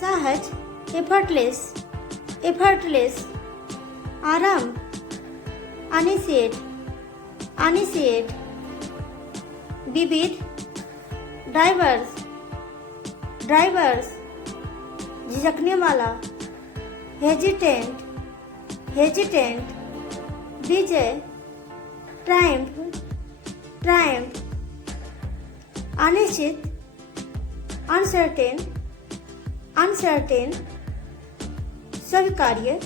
सहज, effortless, effortless, आराम, अनिशिएट, अनिशिएट, विविध, डाइवर्स, डाइवर्स, झिझकने वाला, हेजिटेंट, हेजिटेंट, विजय, ट्रायम्फ, ट्रायम्फ, अनिश्चित, अनसर्टेन, अनसर्टेन, स्वीकार्य,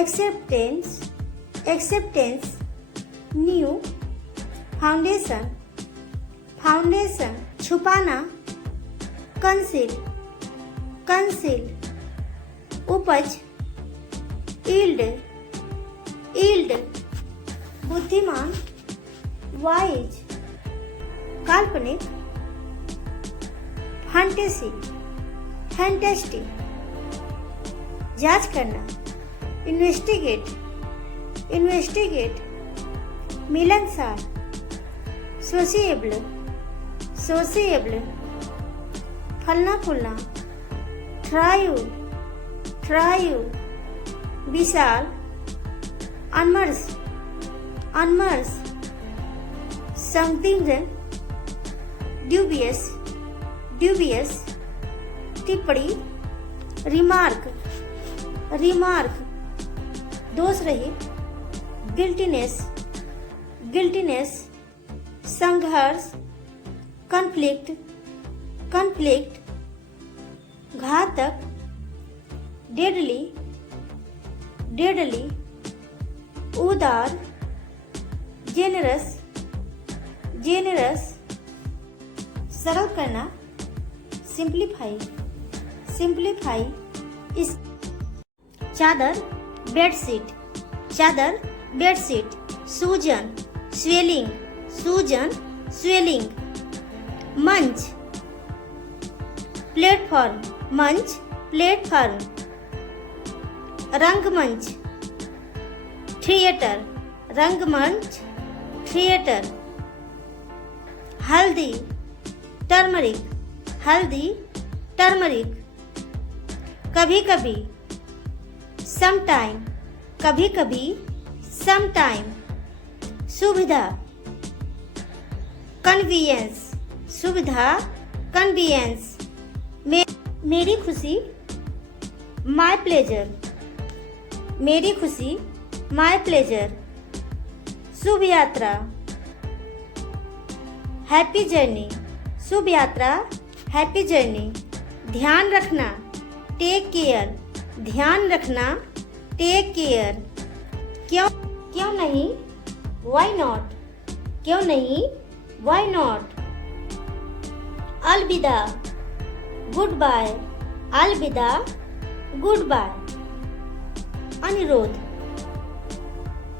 acceptance, acceptance, new, foundation, foundation, छुपाना, कंसील, कंसील, उपज, ईल्ड, ईल्ड, बुद्धिमान, वाइज, काल्पनिक, फैंटेसी, फैंटेस्टिक, जांच करना, इन्वेस्टिगेट, इन्वेस्टिगेट, मिलनसार, सोशिएबल, सोशिएबल, फलना फूलना, ट्रायू, ट्रायू, विशाल, अनमर्स, अनमर्स, संदिग्ध, ड्यूबियस, ड्यूबियस, टिप्पणी, रिमार्क, रिमार्क, दोष रहित, गिल्टीनेस, गिल्टीनेस, संघर्ष, कॉन्फ्लिक्ट, कॉन्फ्लिक्ट, घातक, डेडली, डेडली, उदार, जेनरस, जेनरस, सरल करना, सिंप्लीफाई, सिंप्लीफाई, इस चादर, बेडशीट, चादर, बेडशीट, सूजन, स्वेलिंग, सूजन, स्वेलिंग, मंच, प्लेटफॉर्म, मंच, प्लेटफॉर्म, रंगमंच, थिएटर, रंगमंच, थिएटर, हल्दी, टर्मरिक, हल्दी, टर्मरिक, कभी कभी, समटाइम, कभी कभी, समटाइम, सुविधा, कन्वीनियंस, सुविधा, कन्वीनियंस, मेरी खुशी, माय प्लेजर, मेरी खुशी, माय प्लेजर, शुभ यात्रा, हैप्पी जर्नी, शुभ यात्रा, हैप्पी जर्नी, ध्यान रखना, टेक केयर, ध्यान रखना, टेक केयर, क्यों, क्यों नहीं, वाई नॉट, क्यों नहीं, वाई नॉट, अलविदा, गुड बाय, अलविदा, गुड बाय, अनुरोध,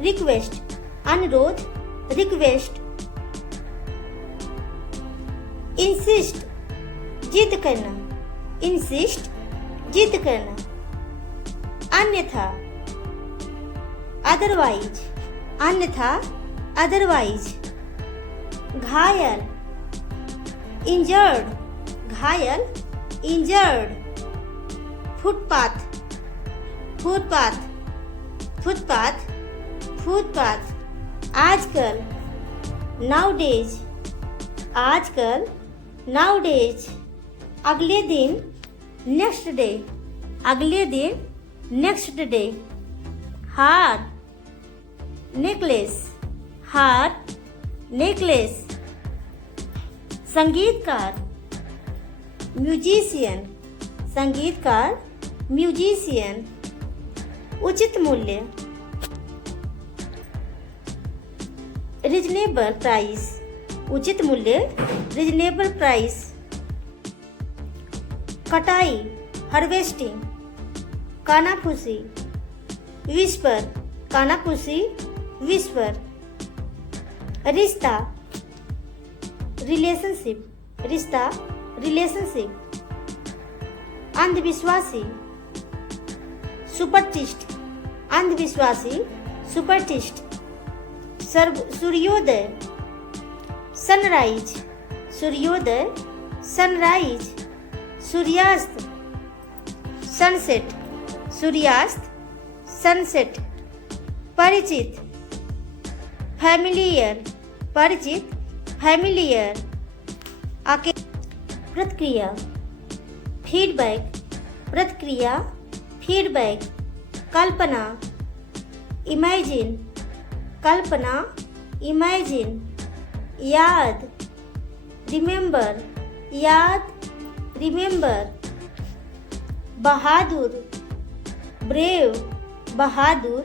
रिक्वेस्ट, अनुरोध, रिक्वेस्ट, इंसिस्ट, जिद करना, इंसिस्ट, जिद करना, अन्यथा, अदरवाइज, अन्यथा, अदरवाइज, घायल, इंजर्ड, घायल, injured, footpath, footpath, footpath, footpath, आजकल, नाउडेज, आजकल, नाउडेज, अगले दिन, नेक्स्ट डे, अगले दिन, नेक्स्ट डे, हार, नेकलेस, हार, नेकलेस, संगीतकार, म्यूजिशियन, संगीतकार, म्यूजिशियन, उचित मूल्य, रिजनेबल प्राइस, उचित मूल्य, रिजनेबल प्राइस, कटाई, हार्वेस्टिंग, कानाफूसी, विस्पर, कानाफूसी, विस्पर, रिश्ता, रिलेशनशिप, रिश्ता, रिलेशनशिप, अंधविश्वासी, सुपरस्टिस्ट, अंधविश्वासी, सुपरस्टिस्ट, सूर्योदय, सनराइज, सूर्योदय, सनराइज, सूर्यास्त, सनसेट, सूर्यास्त, सनसेट। परिचित, फैमिलियर, परिचित, फैमिलियर। प्रतिक्रिया, फीडबैक, प्रतिक्रिया, फीडबैक। कल्पना, इमेजिन, कल्पना, इमेजिन। याद, रिमेंबर, याद, रिमेंबर। बहादुर, ब्रेव, बहादुर,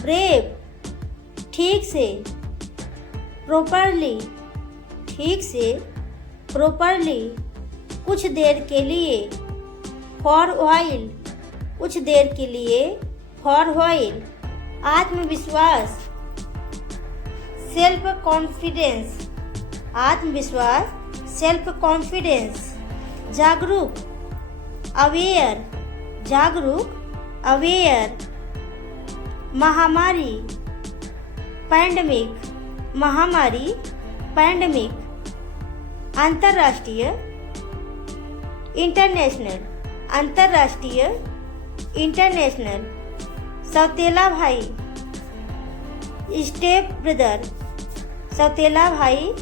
ब्रेव। ठीक से, प्रॉपरली, ठीक से, प्रॉपरली। कुछ देर के लिए, फॉर व्हाइल, कुछ देर के लिए, फॉर व्हाइल। आत्मविश्वास, सेल्फ कॉन्फिडेंस, आत्मविश्वास, सेल्फ कॉन्फिडेंस। जागरूक, अवेयर, जागरूक, अवेयर। महामारी, पैंडमिक, महामारी, पैंडमिक। अंतर्राष्ट्रीय, इंटरनेशनल, अंतर्राष्ट्रीय, इंटरनेशनल। सौतेला भाई, स्टेप ब्रदर, सौतेला भाई,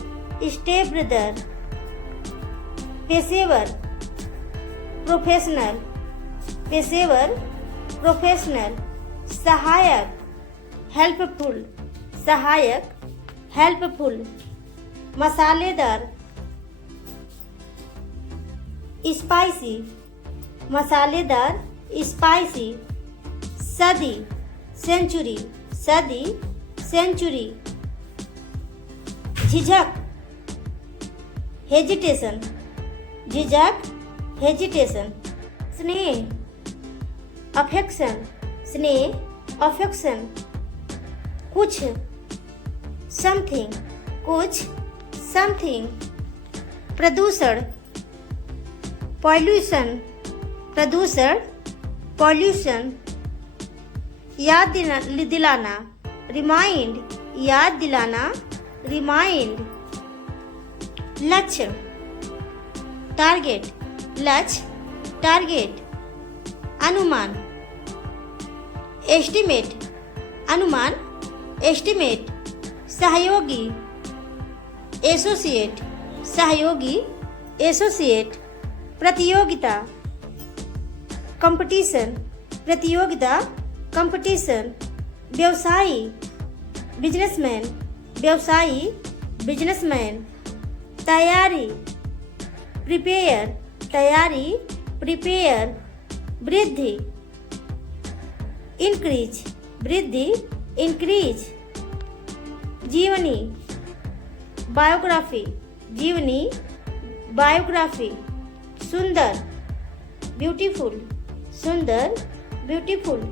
स्टेप ब्रदर। पेशेवर, प्रोफेशनल, पेशेवर, प्रोफेशनल। सहायक, हेल्पफुल, सहायक, हेल्पफुल। मसालेदार, स्पाइसी, मसालेदार, स्पाइसी। सदी, सेंचुरी, सदी, सेंचुरी। झिझक, हेजिटेशन, झिझक, हेजिटेशन। स्नेह, अफेक्शन, स्नेह, अफेक्शन। कुछ, समथिंग, कुछ, समथिंग। प्रदूषण, पॉल्यूशन, प्रदूषण, पॉल्यूशन। याद दिलाना, रिमाइंड, याद दिलाना, रिमाइंड। लक्ष्य, टारगेट, लक्ष्य, टारगेट। अनुमान, एस्टिमेट, अनुमान, एस्टिमेट। सहयोगी, एसोसिएट, सहयोगी, एसोसिएट। प्रतियोगिता, कंपटीशन, प्रतियोगिता, कंपटीशन। व्यवसायी, बिजनेसमैन, व्यवसायी, बिजनेसमैन। तैयारी, प्रिपेयर, तैयारी, प्रिपेयर। वृद्धि, इंक्रीज, वृद्धि, इंक्रीज। जीवनी, बायोग्राफी, जीवनी, बायोग्राफी। सुंदर, ब्यूटीफुल, सुंदर, ब्यूटीफुल।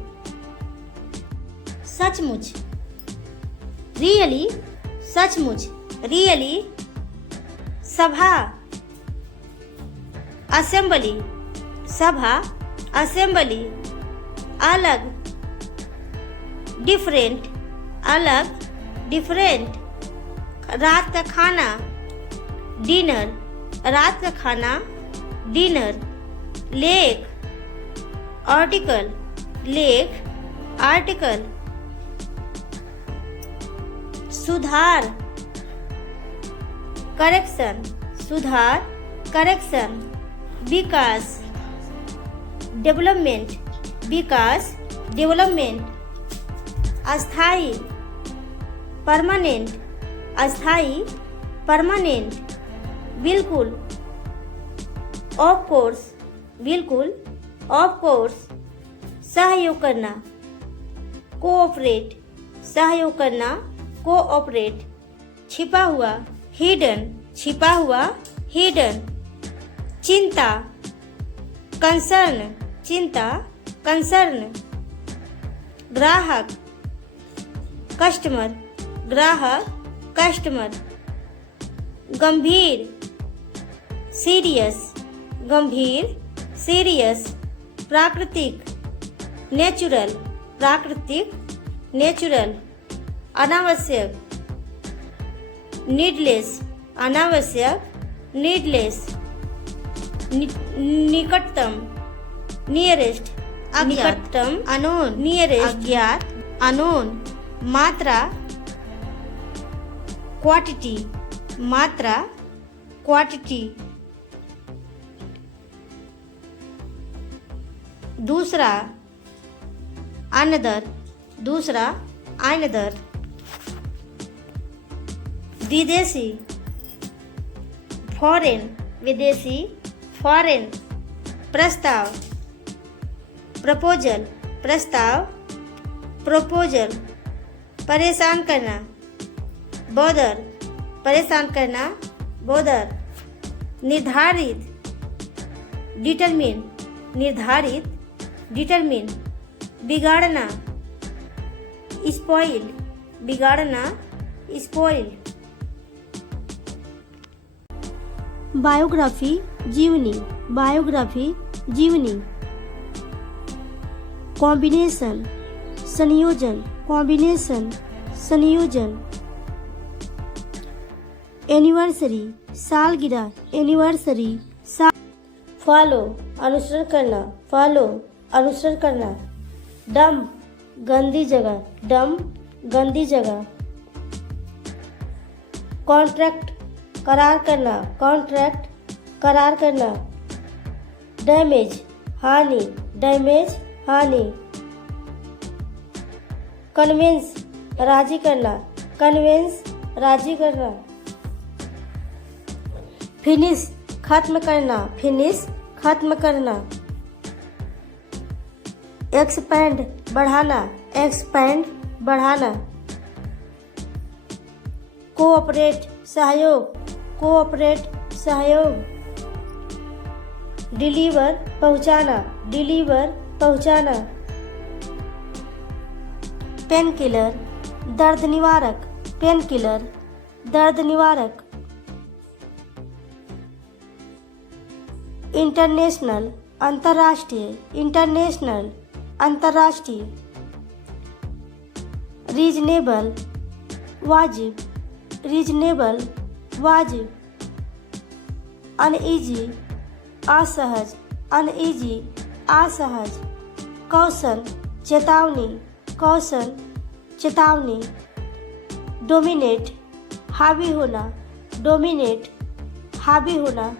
सचमुच, रियली, सचमुच, रियली। सभा, असेंबली, सभा, असेंबली। अलग, डिफरेंट, अलग, डिफरेंट। रात का खाना, डिनर, रात का खाना, डिनर। लेख, आर्टिकल, लेख, आर्टिकल। सुधार, करेक्शन, सुधार, करेक्शन। विकास, डेवलपमेंट, विकास, डेवलपमेंट। अस्थाई, परमानेंट, अस्थाई, परमानेंट। बिल्कुल, ऑफ कोर्स, बिल्कुल, ऑफ कोर्स। सहयोग करना, कोऑपरेट, सहयोग करना, कोऑपरेट। छिपा हुआ, हिडन, छिपा हुआ, हिडन। चिंता, कंसर्न, चिंता, कंसर्न। ग्राहक, कस्टमर, ग्राहक, कस्टमर। गंभीर, सीरियस, गंभीर, सीरियस। प्राकृतिक, नेचुरल, प्राकृतिक, नेचुरल। अनावश्यक, नीडलेस, अनावश्यक, नीडलेस। निकटतम, नियरेस्ट, निकटतम, अनोन, नियरेस्ट, अज्ञात, अनोन, मात्रा, क्वांटिटी, मात्रा, क्वांटिटी, दूसरा, अनदर, दूसरा, अनदर, विदेशी, फॉरेन, विदेशी, फॉरेन, प्रस्ताव, प्रपोजल, प्रस्ताव, प्रपोजल, परेशान करना, बॉदर, परेशान करना, बॉदर, निर्धारित, डिटरमिन, निर्धारित, डिटरमिन, बिगाड़ना, स्पॉइल, बिगाड़ना, स्पॉइल, बायोग्राफी, जीवनी, बायोग्राफी, जीवनी, कॉम्बिनेशन, संयोजन, कॉम्बिनेशन, संयोजन, एनिवर्सरी, सालगिरह, एनिवर्सरी, साल, फॉलो, अनुसरण करना, फॉलो, अनुसरण करना, डंप, गंदी जगह, डंप, गंदी जगह, कॉन्ट्रैक्ट, करार करना, कॉन्ट्रैक्ट, करार करना, डैमेज, हानि, डैमेज, हानि, कन्विंस, राजी करना, कन्विंस, राजी करना, फिनिश, खत्म करना, फिनिश, खत्म करना, एक्सपेंड, बढ़ाना, एक्सपेंड, बढ़ाना, कोऑपरेट, सहयोग, कोऑपरेट, सहयोग, डिलीवर, पहुंचाना, डिलीवर, पहुंचाना, पेन किलर, दर्द निवारक, पेन किलर, दर्द निवारक, इंटरनेशनल, अंतर्राष्ट्रीय, इंटरनेशनल, अंतर्राष्ट्रीय, रीजनेबल, वाजिब, रीजनेबल, वाजिब, अनईजी, असहज, अनईजी, असहज, कौशन, चेतावनी, कौशन, चेतावनी, डोमिनेट, हावी होना, डोमिनेट, हावी होना,